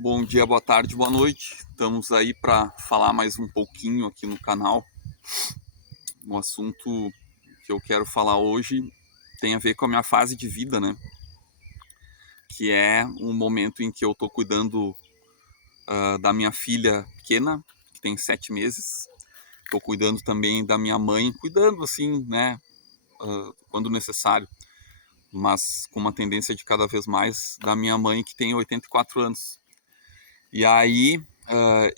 Bom dia, boa tarde, boa noite. Estamos aí para falar mais um pouquinho aqui no canal. O assunto que eu quero falar hoje tem a ver com a minha fase de vida, né? Que é um momento em que eu tô cuidando da minha filha pequena, que tem 7 meses. Tô cuidando também da minha mãe, cuidando assim, né? Quando necessário, mas com uma tendência de cada vez mais da minha mãe, que tem 84 anos. E aí,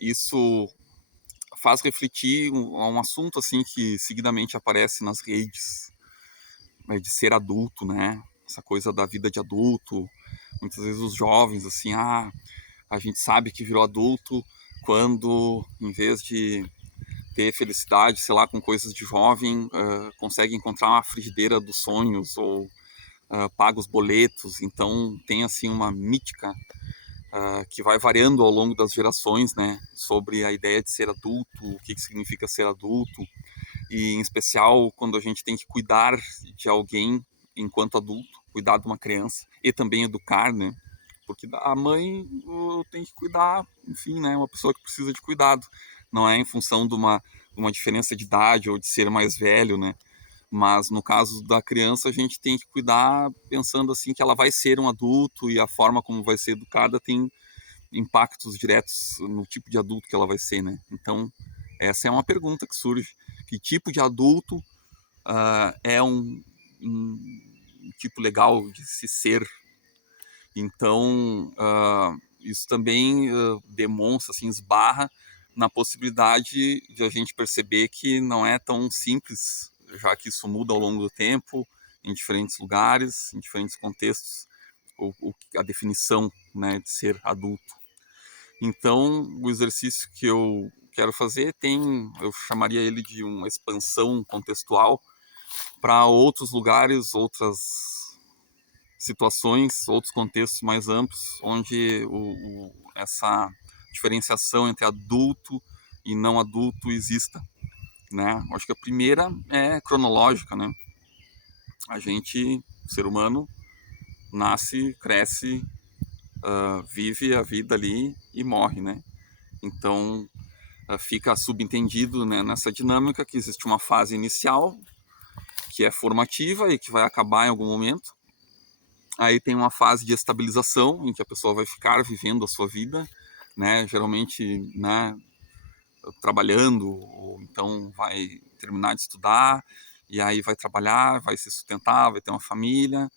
isso faz refletir um assunto assim que seguidamente aparece nas redes, né, de ser adulto, né? Essa coisa da vida de adulto. Muitas vezes os jovens assim, a gente sabe que virou adulto quando, em vez de ter felicidade, sei lá, com coisas de jovem, consegue encontrar uma frigideira dos sonhos ou paga os boletos. Então tem assim uma mítica que vai variando ao longo das gerações, né, sobre a ideia de ser adulto, o que significa ser adulto, e em especial quando a gente tem que cuidar de alguém enquanto adulto, cuidar de uma criança e também educar, né, porque a mãe tem que cuidar, enfim, né, uma pessoa que precisa de cuidado, não é em função de uma diferença de idade ou de ser mais velho, né, mas no caso da criança a gente tem que cuidar pensando assim que ela vai ser um adulto e a forma como vai ser educada tem impactos diretos no tipo de adulto que ela vai ser, né? Então, essa é uma pergunta que surge. Que tipo de adulto é um tipo legal de se ser? Então, isso também demonstra, assim, esbarra na possibilidade de a gente perceber que não é tão simples, já que isso muda ao longo do tempo, em diferentes lugares, em diferentes contextos, a definição, né, de ser adulto. Então, o exercício que eu quero fazer eu chamaria ele de uma expansão contextual para outros lugares, outras situações, outros contextos mais amplos, onde essa diferenciação entre adulto e não adulto exista, né? Acho que a primeira é cronológica, né? A gente, ser humano, nasce, cresce, vive a vida ali e morre, né? Então, fica subentendido, né, nessa dinâmica que existe uma fase inicial que é formativa e que vai acabar em algum momento. Aí tem uma fase de estabilização em que a pessoa vai ficar vivendo a sua vida, né, geralmente, né, trabalhando, ou então vai terminar de estudar e aí vai trabalhar, vai se sustentar, vai ter uma família,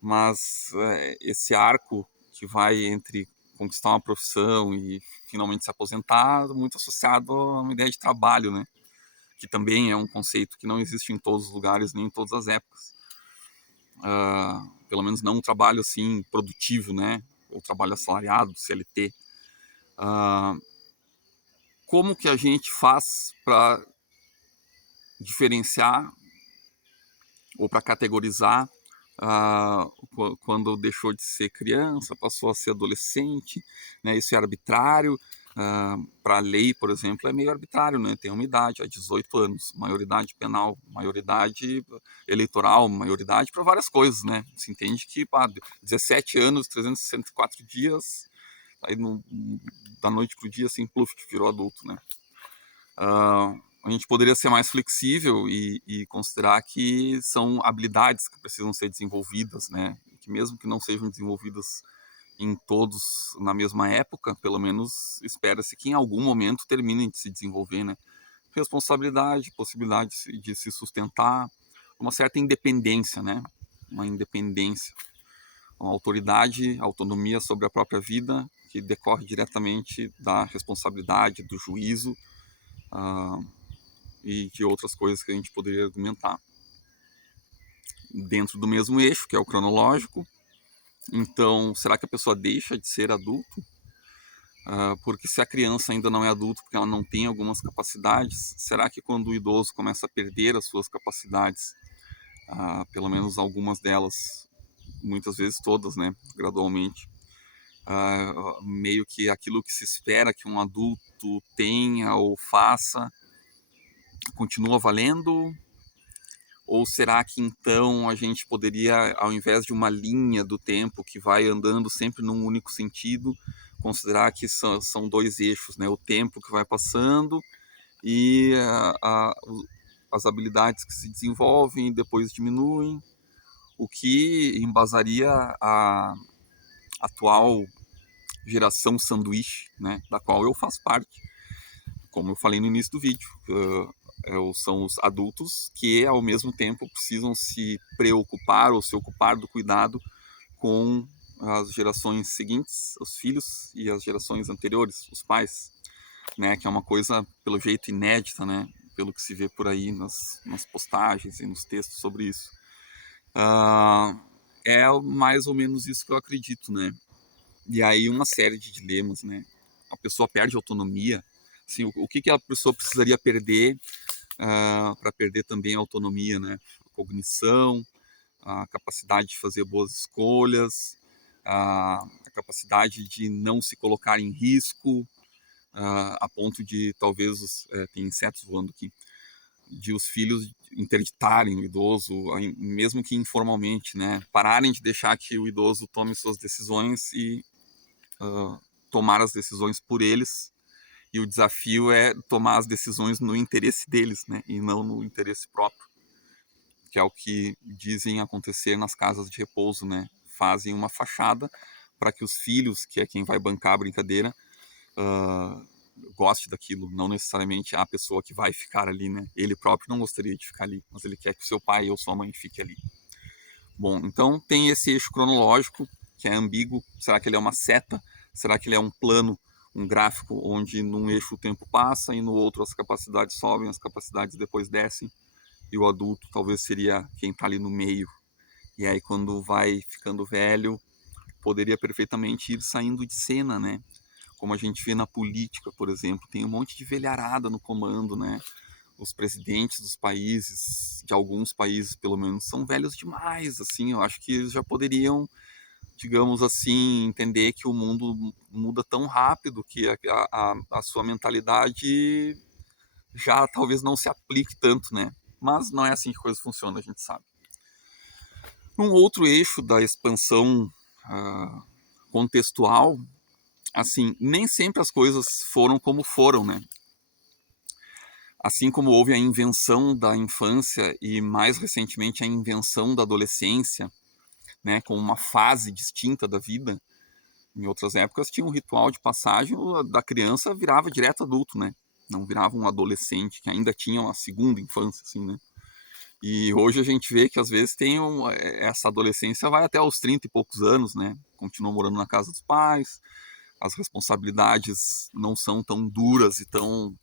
mas esse arco que vai entre conquistar uma profissão e finalmente se aposentar, muito associado a uma ideia de trabalho, né? Que também é um conceito que não existe em todos os lugares, nem em todas as épocas. Pelo menos não um trabalho assim produtivo, né? Ou trabalho assalariado, CLT. Como que a gente faz para diferenciar ou para categorizar quando deixou de ser criança, passou a ser adolescente, né? Isso é arbitrário. Para a lei, por exemplo, é meio arbitrário, né? Tem uma idade, há 18 anos, maioridade penal, maioridade eleitoral, maioridade para várias coisas, né? Se entende que 17 anos, 364 dias, aí da noite para o dia, assim, pluf, virou adulto, né? A gente poderia ser mais flexível e considerar que são habilidades que precisam ser desenvolvidas, né? Que mesmo que não sejam desenvolvidas em todos na mesma época, pelo menos espera-se que em algum momento terminem de se desenvolver, né? Responsabilidade, possibilidade de se sustentar, uma certa independência, né? Uma independência, uma autoridade, autonomia sobre a própria vida que decorre diretamente da responsabilidade, do juízo, e de outras coisas que a gente poderia argumentar. Dentro do mesmo eixo, que é o cronológico, então, será que a pessoa deixa de ser adulto? Porque se a criança ainda não é adulto porque ela não tem algumas capacidades, será que quando o idoso começa a perder as suas capacidades, pelo menos algumas delas, muitas vezes todas, né, gradualmente, meio que aquilo que se espera que um adulto tenha ou faça continua valendo? Ou será que então a gente poderia, ao invés de uma linha do tempo que vai andando sempre num único sentido, considerar que são dois eixos, né? O tempo que vai passando e as habilidades que se desenvolvem e depois diminuem, o que embasaria a atual geração sanduíche, né, da qual eu faço parte. Como eu falei no início do vídeo, são os adultos que ao mesmo tempo precisam se preocupar ou se ocupar do cuidado com as gerações seguintes, os filhos, e as gerações anteriores, os pais, né, que é uma coisa pelo jeito inédita, né, pelo que se vê por aí nas postagens e nos textos sobre isso. É mais ou menos isso que eu acredito, né? E aí uma série de dilemas, né? A pessoa perde autonomia. Assim, o que a pessoa precisaria perder para perder também a autonomia, né? A cognição, a capacidade de fazer boas escolhas, a capacidade de não se colocar em risco, a ponto de talvez tem insetos voando aqui, de os filhos interditarem o idoso, mesmo que informalmente, né? Pararem de deixar que o idoso tome suas decisões e tomar as decisões por eles. E o desafio é tomar as decisões no interesse deles, né? E não no interesse próprio, que é o que dizem acontecer nas casas de repouso, né? Fazem uma fachada para que os filhos, que é quem vai bancar a brincadeira, goste daquilo, não necessariamente a pessoa que vai ficar ali, né? Ele próprio não gostaria de ficar ali, mas ele quer que o seu pai ou sua mãe fique ali. Bom, então tem esse eixo cronológico que é ambíguo. Será que ele é uma seta? Será que ele é um plano, um gráfico onde num eixo o tempo passa e no outro as capacidades sobem, as capacidades depois descem? E o adulto talvez seria quem está ali no meio. E aí quando vai ficando velho, poderia perfeitamente ir saindo de cena, né? Como a gente vê na política, por exemplo, tem um monte de velharada no comando, né? Os presidentes dos países, de alguns países pelo menos, são velhos demais, assim, eu acho que eles já poderiam, digamos assim, entender que o mundo muda tão rápido que a sua mentalidade já talvez não se aplique tanto, né? Mas não é assim que a coisa funciona, a gente sabe. Um outro eixo da expansão contextual, assim, nem sempre as coisas foram como foram, né? Assim como houve a invenção da infância e mais recentemente a invenção da adolescência, né, com uma fase distinta da vida, em outras épocas tinha um ritual de passagem da criança virava direto adulto, né? Não virava um adolescente que ainda tinha uma segunda infância, assim, né? E hoje a gente vê que às vezes essa adolescência vai até os 30 e poucos anos, né? Continua morando na casa dos pais, as responsabilidades não são tão duras e tão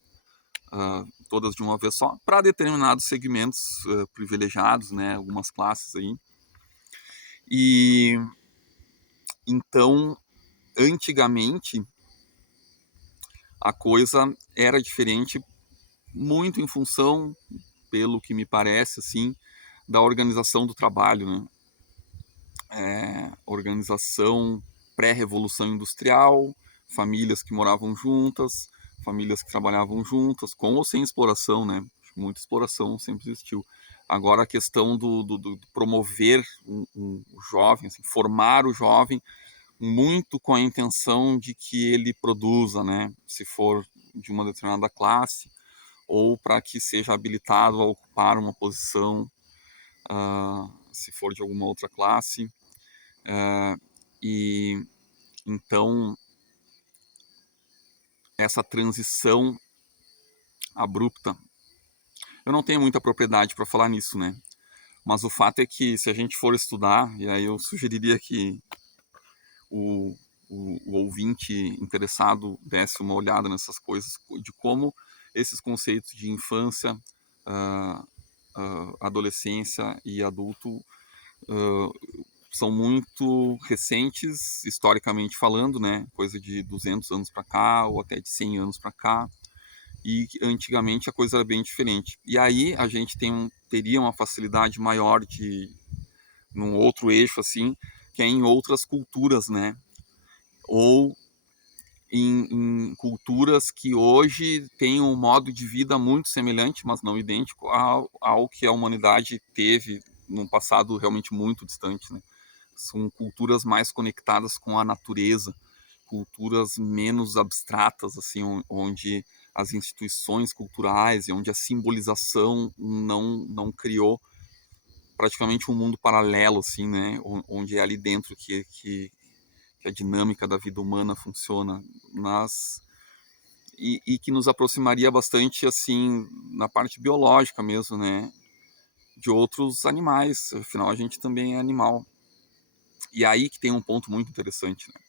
todas de uma vez só, para determinados segmentos privilegiados, né? Algumas classes aí. E então, antigamente, a coisa era diferente, muito em função, pelo que me parece, assim, da organização do trabalho, né? Organização pré-revolução industrial, famílias que moravam juntas, famílias que trabalhavam juntas, com ou sem exploração, né? Muita exploração sempre existiu. Agora a questão do promover o jovem, assim, formar o jovem muito com a intenção de que ele produza, né? Se for de uma determinada classe, ou para que seja habilitado a ocupar uma posição, se for de alguma outra classe. E então essa transição abrupta, eu não tenho muita propriedade para falar nisso, né? Mas o fato é que se a gente for estudar, e aí eu sugeriria que o, o ouvinte interessado desse uma olhada nessas coisas, de como esses conceitos de infância, adolescência e adulto são muito recentes, historicamente falando, né? Coisa de 200 anos para cá, ou até de 100 anos para cá. E antigamente a coisa era bem diferente. E aí a gente teria uma facilidade maior num outro eixo, assim, que é em outras culturas, né? Ou em culturas que hoje têm um modo de vida muito semelhante, mas não idêntico ao que a humanidade teve num passado realmente muito distante, né? São culturas mais conectadas com a natureza, culturas menos abstratas, assim, onde as instituições culturais e onde a simbolização não criou praticamente um mundo paralelo, assim, né? Onde é ali dentro que a dinâmica da vida humana funciona, e que nos aproximaria bastante, assim, na parte biológica mesmo, né? De outros animais, afinal a gente também é animal. E aí que tem um ponto muito interessante, né?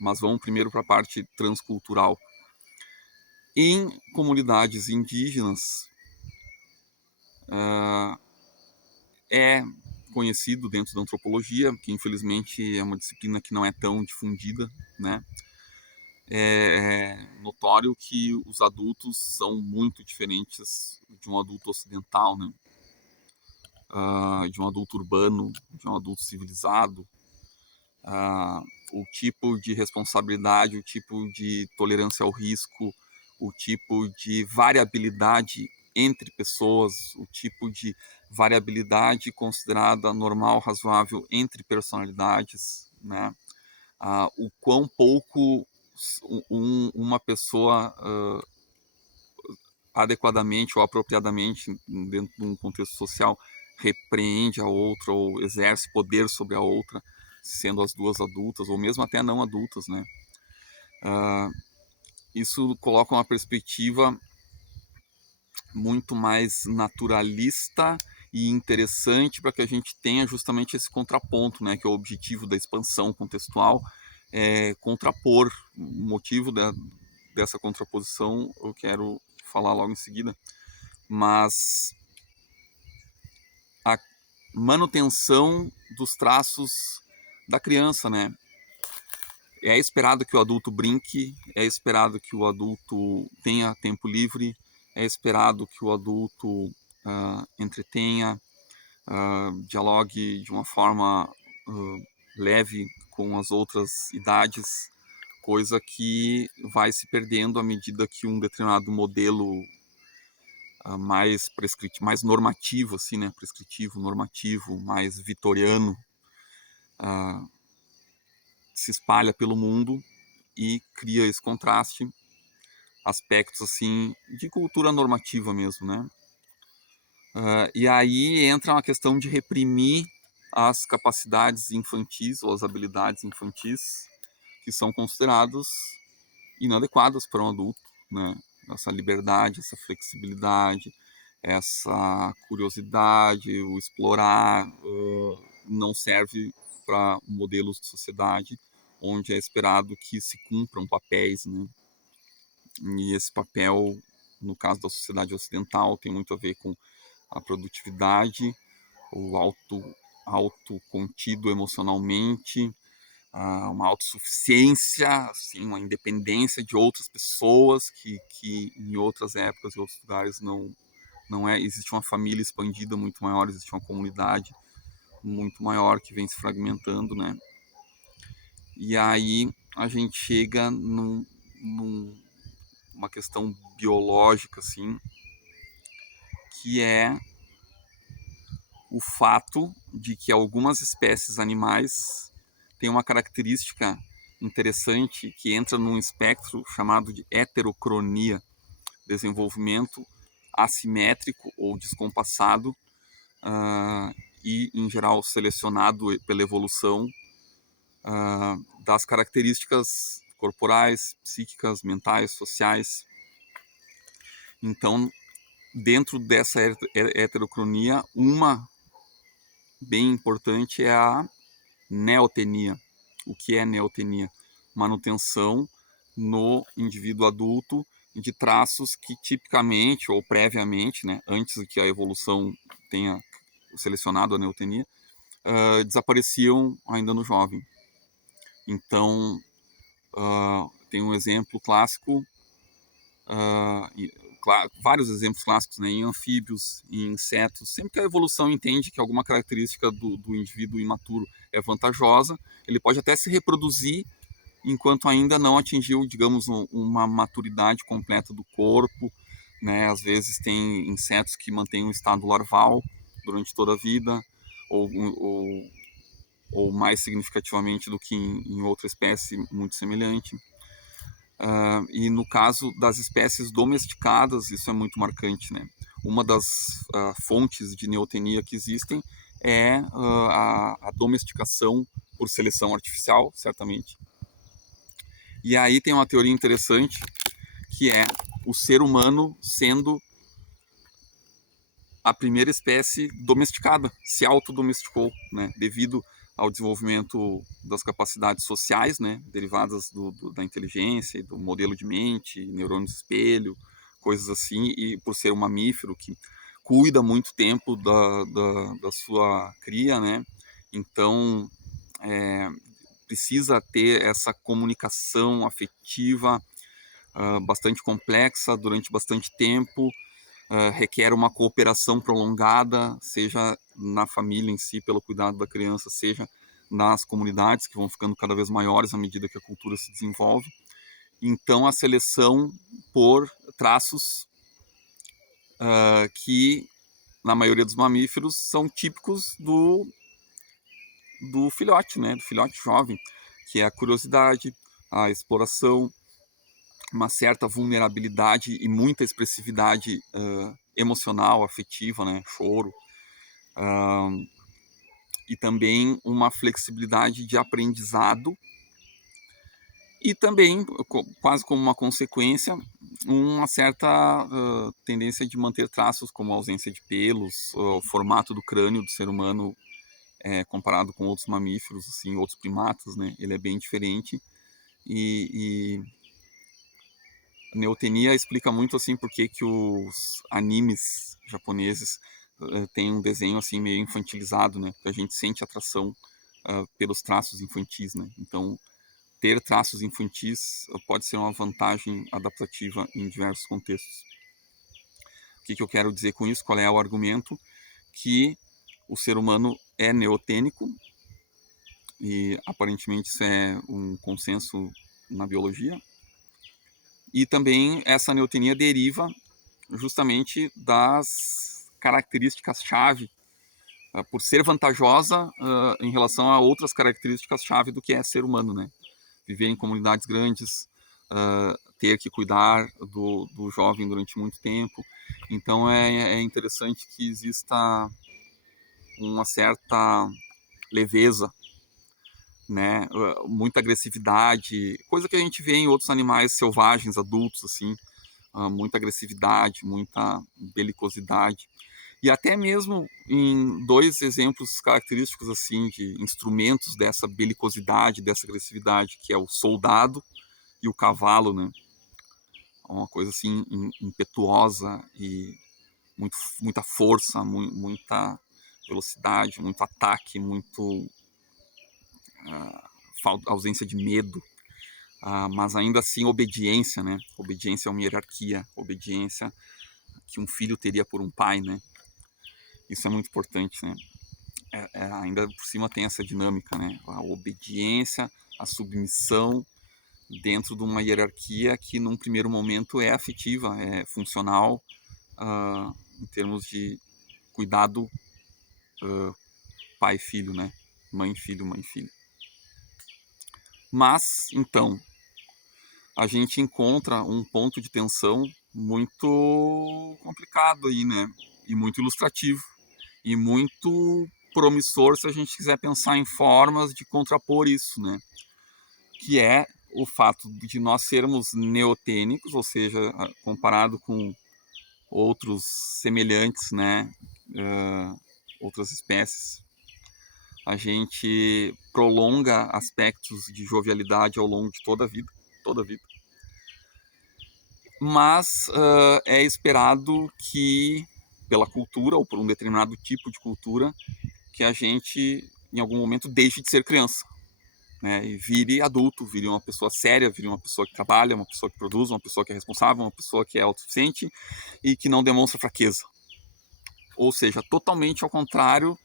Mas vamos primeiro para a parte transcultural. Em comunidades indígenas, é conhecido dentro da antropologia, que infelizmente é uma disciplina que não é tão difundida, né? É notório que os adultos são muito diferentes de um adulto ocidental, né? De um adulto urbano, de um adulto civilizado. O tipo de responsabilidade, o tipo de tolerância ao risco, o tipo de variabilidade entre pessoas, o tipo de variabilidade considerada normal, razoável entre personalidades, né? O quão pouco uma pessoa adequadamente ou apropriadamente dentro de um contexto social repreende a outra ou exerce poder sobre a outra, sendo as duas adultas ou mesmo até não adultas, né? Isso coloca uma perspectiva muito mais naturalista e interessante para que a gente tenha justamente esse contraponto, né? Que é o objetivo da expansão contextual, contrapor. O motivo dessa contraposição eu quero falar logo em seguida, mas a manutenção dos traços da criança, né? É esperado que o adulto brinque, é esperado que o adulto tenha tempo livre, é esperado que o adulto entretenha, dialogue de uma forma leve com as outras idades, coisa que vai se perdendo à medida que um determinado modelo mais prescritivo, mais normativo, assim, né? Prescritivo, normativo, mais vitoriano, se espalha pelo mundo e cria esse contraste, aspectos assim de cultura normativa mesmo, né? E aí entra uma questão de reprimir as capacidades infantis ou as habilidades infantis que são considerados inadequadas para um adulto, né? Essa liberdade, essa flexibilidade, essa curiosidade, o explorar, não serve para modelos de sociedade onde é esperado que se cumpram papéis, né? E esse papel, no caso da sociedade ocidental, tem muito a ver com a produtividade, o autocontido emocionalmente, uma autossuficiência, assim, uma independência de outras pessoas que em outras épocas e outros lugares não é. Existe uma família expandida muito maior, existe uma comunidade muito maior que vem se fragmentando, né? E aí a gente chega numa questão biológica, assim, que é o fato de que algumas espécies animais têm uma característica interessante que entra num espectro chamado de heterocronia, desenvolvimento assimétrico ou descompassado, e, em geral, selecionado pela evolução das características corporais, psíquicas, mentais, sociais. Então, dentro dessa heterocronia, uma bem importante é a neotenia. O que é neotenia? Manutenção no indivíduo adulto de traços que tipicamente ou previamente, né, antes que a evolução tenha selecionado a neotenia, desapareciam ainda no jovem. Então, tem um exemplo clássico, vários exemplos clássicos, né, em anfíbios, em insetos. Sempre que a evolução entende que alguma característica do indivíduo imaturo é vantajosa, ele pode até se reproduzir enquanto ainda não atingiu, digamos, uma maturidade completa do corpo, né? Às vezes tem insetos que mantêm um estado larval durante toda a vida, ou ou mais significativamente do que em outra espécie muito semelhante. E no caso das espécies domesticadas, isso é muito marcante, né? Uma das fontes de neotenia que existem é a domesticação por seleção artificial, certamente. E aí tem uma teoria interessante, que é o ser humano sendo a primeira espécie domesticada, se autodomesticou, né? Devido ao desenvolvimento das capacidades sociais, né? Derivadas da inteligência, do modelo de mente, neurônios espelho, coisas assim, e por ser um mamífero que cuida muito tempo da sua cria, né? Então, precisa ter essa comunicação afetiva bastante complexa durante bastante tempo, requer uma cooperação prolongada, seja na família em si, pelo cuidado da criança, seja nas comunidades, que vão ficando cada vez maiores à medida que a cultura se desenvolve. Então, a seleção por traços que, na maioria dos mamíferos, são típicos do filhote, né? Do filhote jovem, que é a curiosidade, a exploração, uma certa vulnerabilidade e muita expressividade emocional, afetiva, né? Choro, e também uma flexibilidade de aprendizado e também, quase como uma consequência, uma certa tendência de manter traços como a ausência de pelos, o formato do crânio do ser humano comparado com outros mamíferos, assim, outros primatas, né? Ele é bem diferente e a neotenia explica muito assim por que os animes japoneses têm um desenho assim meio infantilizado, né? Porque a gente sente atração pelos traços infantis, né? Então, ter traços infantis pode ser uma vantagem adaptativa em diversos contextos. O que eu quero dizer com isso? Qual é o argumento? Que o ser humano é neotênico, e aparentemente isso é um consenso na biologia, e também essa neotenia deriva justamente das características-chave, por ser vantajosa em relação a outras características-chave do que é ser humano, né? Viver em comunidades grandes, ter que cuidar do jovem durante muito tempo. Então é interessante que exista uma certa leveza, né? Muita agressividade, coisa que a gente vê em outros animais selvagens, adultos, assim, muita agressividade, muita belicosidade. E até mesmo em dois exemplos característicos assim de instrumentos dessa belicosidade, dessa agressividade, que é o soldado e o cavalo, né? Uma coisa assim impetuosa e muita força, muita velocidade, muito ataque, muito ausência de medo, mas ainda assim obediência, né? Obediência é uma hierarquia, obediência que um filho teria por um pai, né? Isso é muito importante, né? Ainda por cima tem essa dinâmica, né? A obediência, a submissão dentro de uma hierarquia que num primeiro momento é afetiva, é funcional em termos de cuidado pai-filho, né? Mãe-filho, mãe-filho. Mas, então, a gente encontra um ponto de tensão muito complicado aí, né? E muito ilustrativo. E muito promissor se a gente quiser pensar em formas de contrapor isso, né? Que é o fato de nós sermos neotênicos, ou seja, comparado com outros semelhantes, né? Outras espécies, a gente prolonga aspectos de jovialidade ao longo de toda a vida, toda a vida. Mas é esperado que, pela cultura, ou por um determinado tipo de cultura, que a gente, em algum momento, deixe de ser criança, né? E vire adulto, vire uma pessoa séria, vire uma pessoa que trabalha, uma pessoa que produz, uma pessoa que é responsável, uma pessoa que é autossuficiente e que não demonstra fraqueza. Ou seja, totalmente ao contrário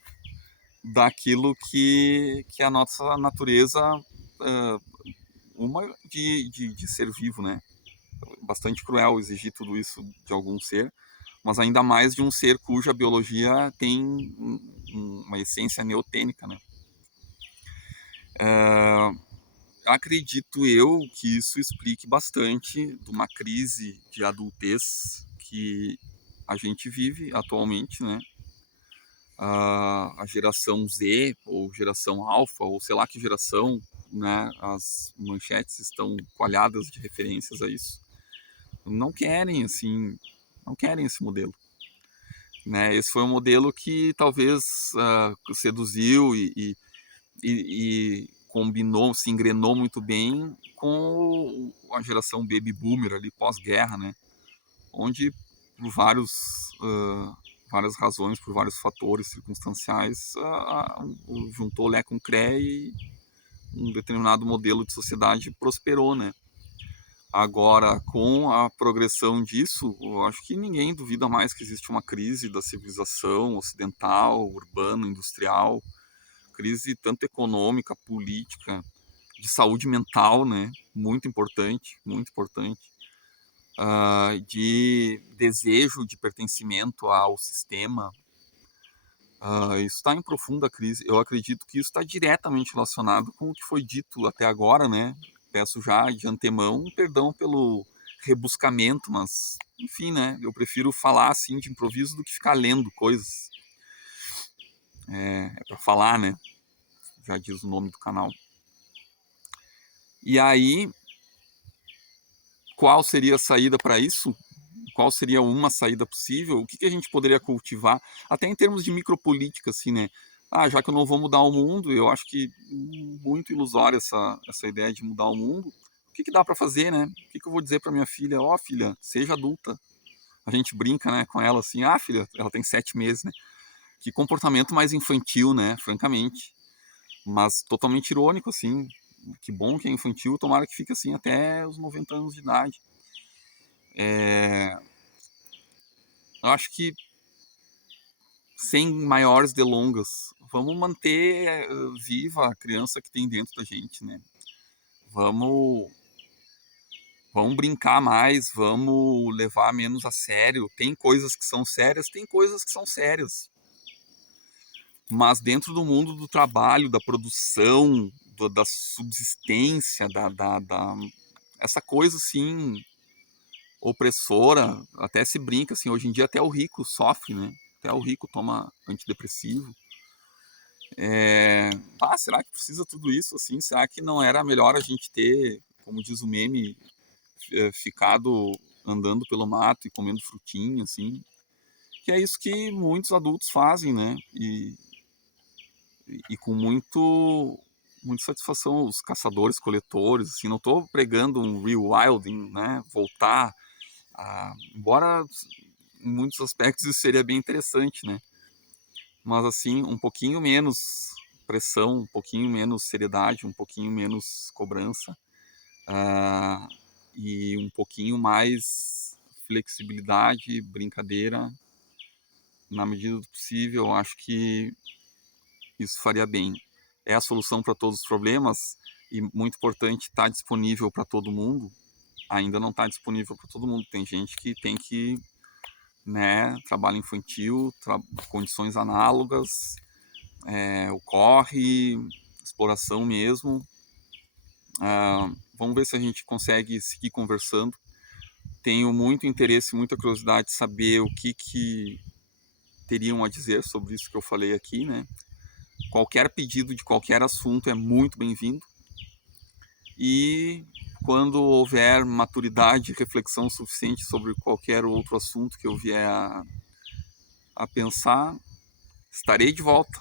daquilo que a nossa natureza uma de ser vivo, né? Bastante cruel exigir tudo isso de algum ser, mas ainda mais de um ser cuja biologia tem uma essência neotênica, né? Acredito eu que isso explique bastante de uma crise de adultez que a gente vive atualmente, né? A geração Z ou geração Alpha, ou sei lá que geração, né? As manchetes estão coalhadas de referências a isso. Não querem, assim, não querem esse modelo, né? Esse foi um modelo que talvez seduziu e combinou, se engrenou muito bem com a geração baby boomer ali pós-guerra, né? Onde por várias razões, por vários fatores circunstanciais, juntou Lé com Cré e um determinado modelo de sociedade prosperou, né? Agora, com a progressão disso, eu acho que ninguém duvida mais que existe uma crise da civilização ocidental, urbana, industrial, crise tanto econômica, política, de saúde mental, né? Muito importante, muito importante. De desejo de pertencimento ao sistema. Isso está em profunda crise. Eu acredito que isso está diretamente relacionado com o que foi dito até agora, né? Peço já de antemão perdão pelo rebuscamento, mas enfim, né? Eu prefiro falar assim de improviso do que ficar lendo coisas. É para falar, né? Já diz o nome do canal. E aí, qual seria a saída para isso? Qual seria uma saída possível? O que a gente poderia cultivar? Até em termos de micropolítica, assim, né? Já que eu não vou mudar o mundo, eu acho que muito ilusória essa ideia de mudar o mundo. O que dá para fazer, né? O que eu vou dizer para minha filha? Ó, filha, seja adulta. A gente brinca, né, com ela assim, filha, ela tem 7 meses, né? Que comportamento mais infantil, né? Francamente. Mas totalmente irônico, assim. Que bom que é infantil, tomara que fique assim até os 90 anos de idade. Eu acho que, sem maiores delongas, vamos manter viva a criança que tem dentro da gente, né? Vamos, vamos brincar mais, vamos levar menos a sério. Tem coisas que são sérias, tem coisas que são sérias. Mas dentro do mundo do trabalho, da produção, da subsistência, essa coisa assim opressora, até se brinca assim, hoje em dia até o rico sofre, né? Até o rico toma antidepressivo. Será que precisa tudo isso assim? Será que não era melhor a gente ter, como diz o meme, ficado andando pelo mato e comendo frutinha, assim? Que é isso que muitos adultos fazem, né? E com muita satisfação, os caçadores, coletores, assim, não estou pregando um rewilding, né? Voltar embora em muitos aspectos isso seria bem interessante, né? Mas assim, um pouquinho menos pressão, um pouquinho menos seriedade, um pouquinho menos cobrança, e um pouquinho mais flexibilidade, brincadeira, na medida do possível, eu acho que isso faria bem. É a solução para todos os problemas e muito importante, está disponível para todo mundo. Ainda não está disponível para todo mundo. Tem gente que tem que, né, trabalho infantil, condições análogas, o corre, exploração mesmo. Vamos ver se a gente consegue seguir conversando. Tenho muito interesse, muita curiosidade de saber o que teriam a dizer sobre isso que eu falei aqui, né? Qualquer pedido de qualquer assunto é muito bem-vindo. E quando houver maturidade e reflexão suficiente sobre qualquer outro assunto que eu vier a pensar, estarei de volta.